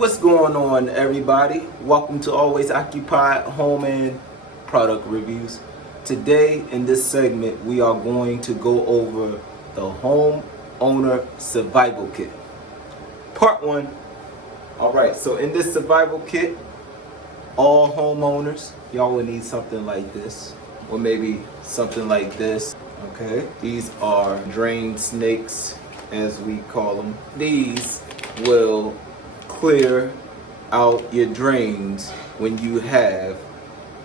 What's going on, everybody? Welcome to Always Occupied Home and Product Reviews. Today in this segment we are going to go over the homeowner survival kit, part 1. Alright, so in this survival kit, all homeowners, y'all will need something like this, or maybe something like this. Okay, these are drain snakes, as we call them. These will clear out your drains when you have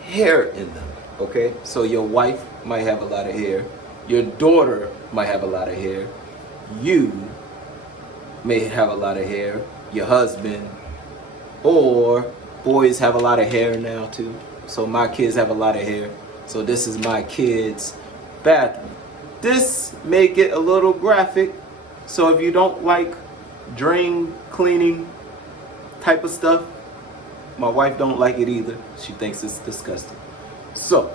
hair in them. Okay, so your wife might have a lot of hair, your daughter might have a lot of hair, you may have a lot of hair, your husband, or boys have a lot of hair now too. So my kids have a lot of hair, so this is my kids' bathroom. This may get a little graphic, so if you don't like drain cleaning type of stuff, my wife don't like it either. She thinks it's disgusting. So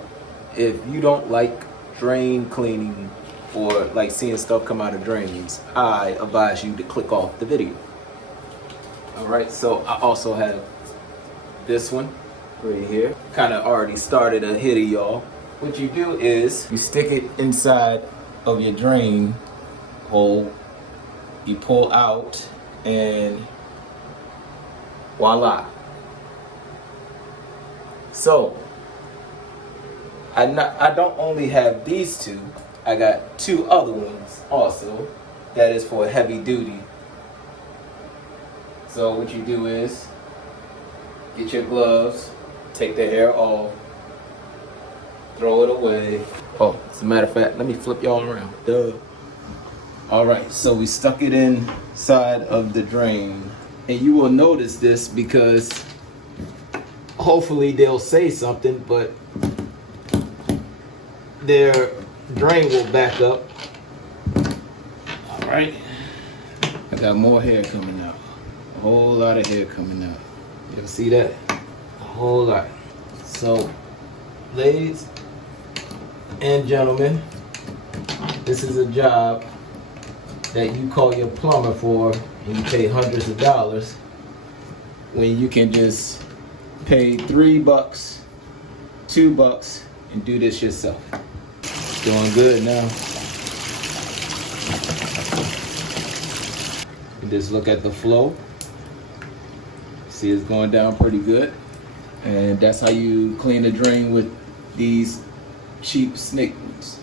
if you don't like drain cleaning or like seeing stuff come out of drains, I advise you to click off the video. Alright, so I also have this one right here. Kind of already started ahead of y'all. What you do is you stick it inside of your drain hole, you pull out, and voila. So I don't only have these two, I got two other ones also that is for heavy duty. So what you do is get your gloves, take the hair off, throw it away. Oh, as a matter of fact, let me flip y'all around. Duh. Alright, so we stuck it inside of the drain. And you will notice this because hopefully they'll say something, but their drain will back up. Alright. I got more hair coming out. A whole lot of hair coming out. You'll see that? A whole lot. So, ladies and gentlemen, this is a job that you call your plumber for, and you pay hundreds of dollars, when you can just pay $3, $2, and do this yourself. Doing good now. You just look at the flow. See, it's going down pretty good. And that's how you clean the drain with these cheap snake boots.